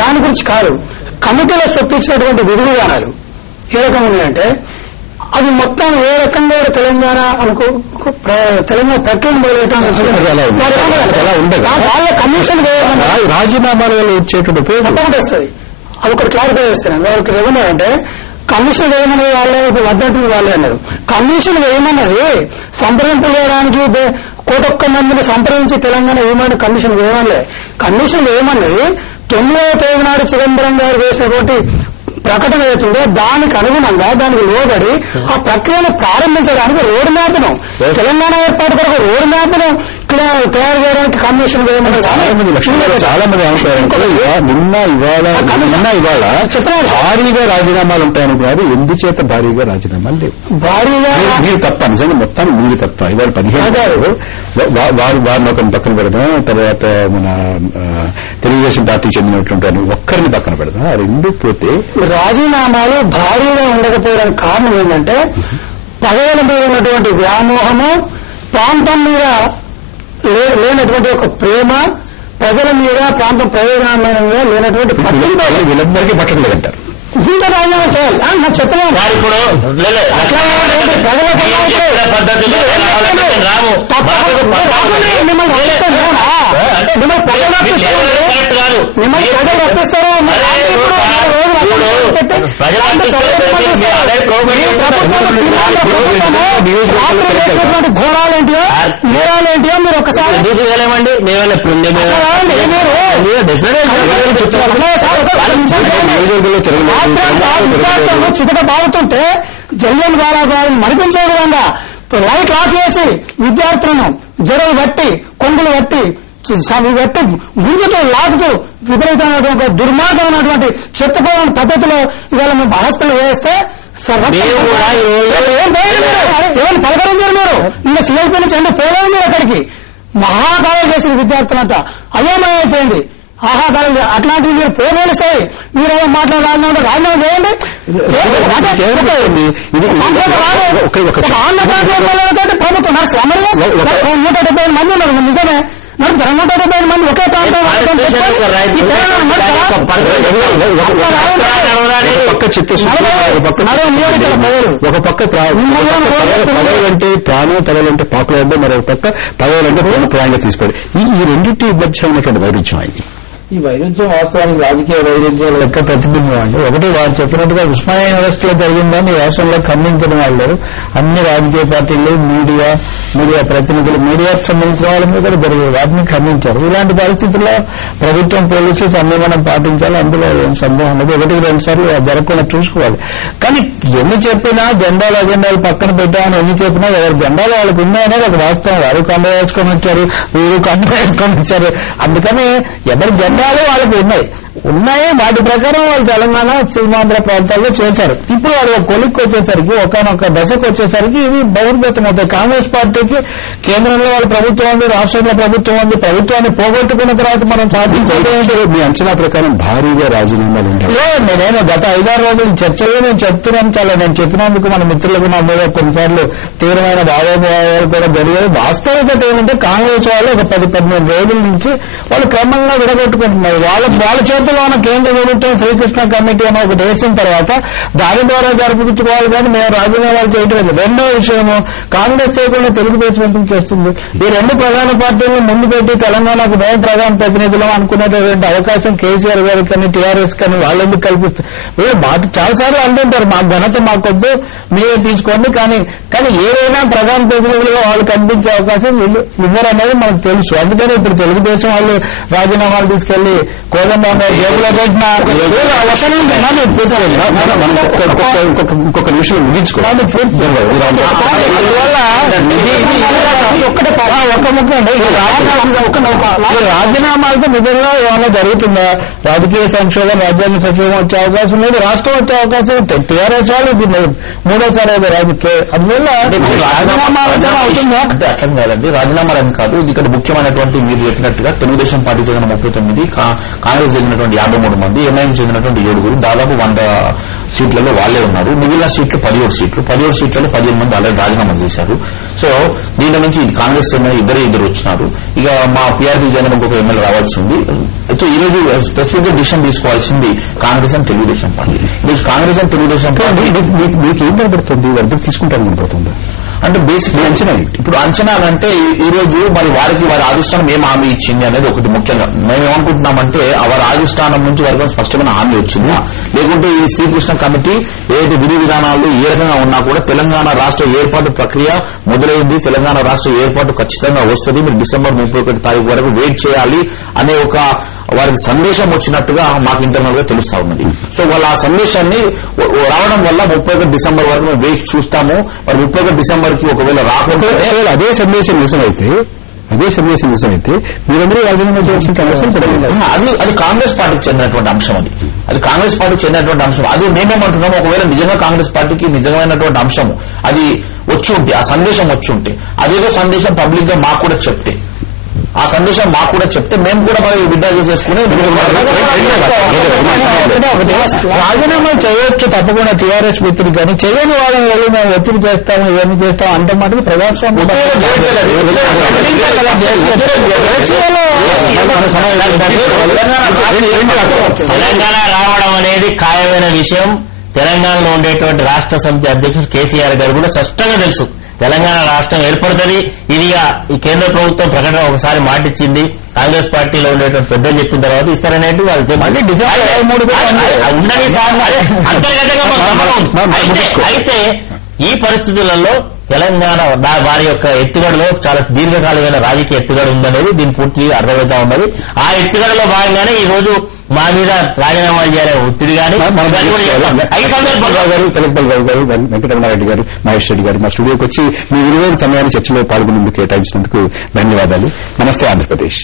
దాని గురించి కాదు. కమిటీలో చొప్పించినటువంటి విధి విధానాలు ఏ రకంగా ఉన్నాయంటే అది మొత్తం ఏ రకంగా తెలంగాణ తెలంగాణ ప్రక్రియను వాళ్ళ కమిషన్ రాజీనామాల వల్ల వచ్చేటువంటి తప్పకుండా వస్తుంది. అది ఒకటి క్లారిఫై చేస్తున్నాను. వాళ్ళకి ఏమన్నారంటే కమిషన్ వేయమన్నది వాళ్ళే, వద్దంటుంది వాళ్ళే అన్నారు. కమిషన్ వేయమన్నది సంప్రదింపులు వేయడానికి కోటొక్క మందిని సంప్రదించి తెలంగాణ ఏమని కమిషన్ వేయమనలే. కమిషన్ వేయమన్నది 9వ తేదీ నాడు చిదంబరం గారు వేసినటువంటి ప్రకటన అవుతుందో దానికి అనుగుణంగా దానికి లోబడి ఆ ప్రక్రియను ప్రారంభించడానికి రోడ్ మ్యాప్ను, తెలంగాణ ఏర్పాటు కొరకు రోడ్ మ్యాప్ను తయారు చేయడానికి కమిషన్ వేయమని చాలా మంది అనుకుంటారు. నిన్న ఇవాళ భారీగా రాజీనామాలు ఉంటాయనుకున్నారు. ఎందుచేత భారీగా రాజీనామాలు లేవు? భారీగా మీరు తప్ప, నిజంగా మొత్తం మీరు తప్ప. ఇవాళ 15 వారిని ఒక పక్కన పెడదాం, తర్వాత మన తెలుగుదేశం పార్టీ చెందినటువంటి ఒక్కరిని పక్కన పెడదాం. ఆ రెండు పోతే రాజీనామాలు భారీగా ఉండకపోవడానికి కారణం ఏంటంటే పదవుల మీద ఉన్నటువంటి వ్యామోహము, ప్రాంతం మీద లేనటువంటి ఒక ప్రేమ, ప్రజల మీద ప్రాంతం ప్రయోజనమైన మీద లేనటువంటి పట్టింపు వీళ్ళందరికీ పట్టలేదంటారు. ఇంత రాజీనామా చేయాలి నాకు చెప్పలేదు. మిమ్మల్ని ప్రజలు రప్పిస్తారో ఘోరాలేంటియో నేరాలేంటియో మీరు ఒకసారి చూసుకోలేమండి. చితక బాగుతుంటే జల్లియన్ వాలాబాగ్ని మరిపించే విధంగా లైట్ ఆఫ్ చేసి విద్యార్థులను జడలు బట్టి కొంగులు బట్టి బట్టి గుంజుతూ లాగుతూ విపరీతమైనటువంటి దుర్మార్గమైనటువంటి చెత్తపోయిన పద్ధతిలో ఇవాళ మేము హాస్పిటల్ వేస్తే ఏమైనా పలకరించారు మీరు? ఇంకా సిఐపీ నుంచి అంటే పోలేదు మీరు అక్కడికి. మహాకాలం చేసిన విద్యార్థులంతా అయోమయమైపోయింది. ఆహాకాలం అట్లాంటివి మీరు పోలేస్తాయి. మీరేమో మాట్లాడాలన్నా రాజీనామా చేయండి. ప్రభుత్వం 170 మంది ఉన్నారు. నిజమే, 170 మంది ఒకే ప్రాంతం ఒక పక్క పదవులంటే ప్రాణం, పదవులంటే పాకులంటే మరొక పక్క పదవులంటే ప్రాణంగా తీసుకోండి. ఈ రెండింటి మధ్య ఉన్నటువంటి వైరుధ్యం అయింది. ఈ వైరుధ్యం వాస్తవానికి రాజకీయ వైరుధ్యాల యొక్క ప్రతిబింబం అండి. ఒకటి వారు చెప్పినట్టుగా ఉస్మానియా యూనివర్సిటీలో జరిగిందని రాష్ట్రంలో ఖండించిన వాళ్ళు అన్ని రాజకీయ పార్టీలు, మీడియా ప్రతినిధులు, మీడియాకు సంబంధించిన వాళ్ళ మీద కూడా జరిగే వాటిని ఖండించారు. ఇలాంటి పరిస్థితుల్లో ప్రభుత్వం, పోలీసులు సంయమనం పాటించాలి. అందులో ఏం సందేహం లేదు. 1-2 సార్లు జరగకుండా చూసుకోవాలి. కానీ ఎన్ని చెప్పినా అజెండాలు పక్కన పెట్టామని ఎన్ని చెప్పినా ఎవరి జెండాలు వాళ్ళకు ఉన్నాయనేది ఒక వాస్తవం. వారు కండ వేసుకొని వచ్చారు, వీరు కండ వేసుకొని వచ్చారు. అందుకని ఎవరి జెండాలు వాళ్ళకు ఉన్నాయి. వాటి ప్రకారం వాళ్ళు తెలంగాణ, సీమాంధ్ర ప్రాంతాల్లో చేశారు. ఇప్పుడు వాళ్ళు ఒక కొలిక్కి వచ్చేసరికి, ఒకనొక దశకు వచ్చేసరికి ఇవి బహిర్గతం అవుతాయి. కాంగ్రెస్ పార్టీకి కేంద్రంలో వాళ్ళ ప్రభుత్వం ఉంది, రాష్ట్రంలో ప్రభుత్వం ఉంది. ప్రభుత్వాన్ని పోగొట్టుకున్న తర్వాత మనం సాధించేది మీ అంచనా ప్రకారం భారీగా రాజీనామాలు ఉంటాయి. నేను గత 5-6 రోజుల చర్చలో నేను చెప్తున్నాను. నేను చెప్పినందుకు మన మిత్రులకు నా మీద కొన్నిసార్లు తీవ్రమైన భావోద్వేగాలు కూడా జరిగాయి. వాస్తవికత ఏమంటే కాంగ్రెస్ వాళ్ళు ఒక 10-15 రోజుల నుంచి వాళ్ళు క్రమంగా విడగొట్టుకుంటున్నారు. వాళ్ళ చేతుల్లో ఉన్న కేంద్ర ప్రభుత్వం శ్రీకృష్ణ కమిటీ అని ఒకటి వేసిన తర్వాత దాని ద్వారా జరిపించుకోవాలి. కానీ మేము రాజీనామాలు చేయడం లేదు. రెండో విషయము, కాంగ్రెస్ చేయకుండా తెలుగుదేశం ఎందుకు చేస్తుంది? ఈ 2 ప్రధాన పార్టీలను ముందు పెట్టి తెలంగాణకు మేము ప్రధాన ప్రతినిధులు అనుకునేటువంటి అవకాశం కేసీఆర్ గారికి కానీ టీఆర్ఎస్ కానీ వాళ్ళెందుకు కల్పిస్తారు? వీళ్ళు మాకు చాలాసార్లు అంటుంటారు మా ఘనత మాకొద్దు, మీరే తీసుకోండి. కానీ ఏదైనా ప్రధాన ప్రతినిధులుగా వాళ్ళు కనిపించే అవకాశం వీళ్ళు ఇవ్వరు అనేది మనకు తెలుసు. అందుకని ఇప్పుడు తెలుగుదేశం వాళ్ళు రాజీనామాలు తీసుకెళ్లి కోదండరాం గారు జేబులో పెట్టిన ఇంకొక నిమిషం ముగించుకోవాలి. రాజీనామాలతో నిజంగా ఏమైనా జరుగుతుందా? రాజకీయ సంక్షోభం, రాజ్యాంగ సంక్షోభం వచ్చే అవకాశం లేదు. రాష్ట్రం వచ్చే అవకాశం ఉంది. టీఆర్ఎస్ వాళ్ళు ఇది 3వ రాజకీయ అందువల్ల రాజీనామాలు అవుతుందా అంటే అర్థం కాదండి. రాజీనామాలు అని కాదు. ఇది ఇక్కడ ముఖ్యమైనటువంటి మీరు చెప్పినట్టుగా తెలుగుదేశం పార్టీ చెందిన 39, కాంగ్రెస్ చెందినటువంటి చెందినటువంటి 53 మంది, ఎంఐఎం చెందినటువంటి 7, దాదాపు 100 సీట్లలో వాళ్లే ఉన్నారు. మిగిలిన సీట్లు 17 సీట్లు. 17 సీట్లలో 15 మంది ఆల్రెడీ రాజీనామా చేశారు. సో దీంట్లో నుంచి కాంగ్రెస్ చెందిన ఇద్దరు వచ్చినారు. ఇక మా పీఆర్పీ చెందిన ఇంకొక ఎమ్మెల్యే రావాల్సి ఉంది. అయితే ఈ రోజు స్పెసిఫిక్ గా డిసిషన్ తీసుకోవాల్సింది కాంగ్రెస్ అండ్ తెలుగుదేశం పార్టీ. ఈరోజు కాంగ్రెస్ అండ్ తెలుగుదేశం పార్టీ మీకు ఏం కనబడుతుంది? వరకు తీసుకుంటాను కనబడుతుంది అంటే బేసిక్ అంచనా. ఇప్పుడు అంచనాలంటే ఈ రోజు మరి వారి అధిష్టానం ఏం హామీ ఇచ్చింది అనేది ఒకటి ముఖ్యంగా. మేము ఏమనుకుంటున్నామంటే వారి అధిష్టానం నుంచి వారికి స్పష్టమైన హామీ వచ్చిందా, లేకుంటే ఈ శ్రీకృష్ణ కమిటీ ఏదైతే విధి విధానాలు ఏ రకంగా ఉన్నా కూడా తెలంగాణ రాష్ట్ర ఏర్పాటు ప్రక్రియ మొదలైంది, తెలంగాణ రాష్ట్ర ఏర్పాటు ఖచ్చితంగా వస్తుంది, మీరు డిసెంబర్ 31 తారీఖు వరకు వెయిట్ చేయాలి అనే ఒక వారికి సందేశం వచ్చినట్టుగా మాకు ఇంటర్నల్ గా తెలుస్తా ఉన్నది. సో వాళ్ళ ఆ సందేశాన్ని రావడం వల్ల 31 డిసెంబర్ వరకు మేము వేచి చూస్తాము. మరి 31 డిసెంబర్ కి ఒకవేళ రాకుండా అదే సందేశం నిజమైతే మీరందరూ రాజీనామా చేయాల్సిన అవసరం పడలేదు. అది కాంగ్రెస్ పార్టీకి చెందినటువంటి అంశం. అది కాంగ్రెస్ పార్టీకి చెందినటువంటి అంశం. అది మేమేమంటున్నాము, ఒకవేళ నిజంగా కాంగ్రెస్ పార్టీకి నిజమైనటువంటి అంశము అది వచ్చి ఉంటే, ఆ సందేశం వచ్చి ఉంటే, అదేదో సందేశం పబ్లిక్ గా మాకు కూడా చెప్తే, ఆ సందేశం మాకు కూడా చెప్తే మేము కూడా మరి విడ్డా చేసేసుకుని రాజీనామా చేయొచ్చు తప్పకుండా టీఆర్ఎస్ మిత్రులు, కానీ చేయని వాళ్ళని వెళ్ళి మేము ఒత్తిడి చేస్తాము ఇవన్నీ చేస్తాం అంటే మాటలు ప్రజాస్వామ్యం తెలంగాణ రావడం అనేది ఖాయమైన విషయం. తెలంగాణలో ఉండేటువంటి రాష్ట్ర సమితి అధ్యక్షుడు కేసీఆర్ గారు కూడా స్పష్టంగా తెలుసు తెలంగాణ రాష్ట్రం ఏర్పడుతుంది. ఇది ఈ కేంద్ర ప్రభుత్వం ప్రకటన ఒకసారి మాటిచ్చింది, కాంగ్రెస్ పార్టీలో ఉండేటువంటి పెద్దలు చెప్పిన తర్వాత ఇస్తారనేది అయితే ఈ పరిస్థితులలో తెలంగాణ వారి యొక్క ఎత్తుగడలో చాలా దీర్ఘకాలికమైన రాజకీయ ఎత్తుగడ ఉందనేది దీని పూర్తి అర్థమవుతా ఉన్నది. ఆ ఎత్తుగడలో భాగంగానే ఈ రోజు మా మీద రాజీనామా చేయాలనే ఒత్తిడి కానీ వెంకటరమణారెడ్డి గారు, మహేష్ రెడ్డి గారు మా స్టూడియోకి వచ్చి మీ విలువైన సమయాన్ని చర్చలో పాల్గొనేందుకు కేటాయించినందుకు ధన్యవాదాలు. నమస్తే ఆంధ్రప్రదేశ్.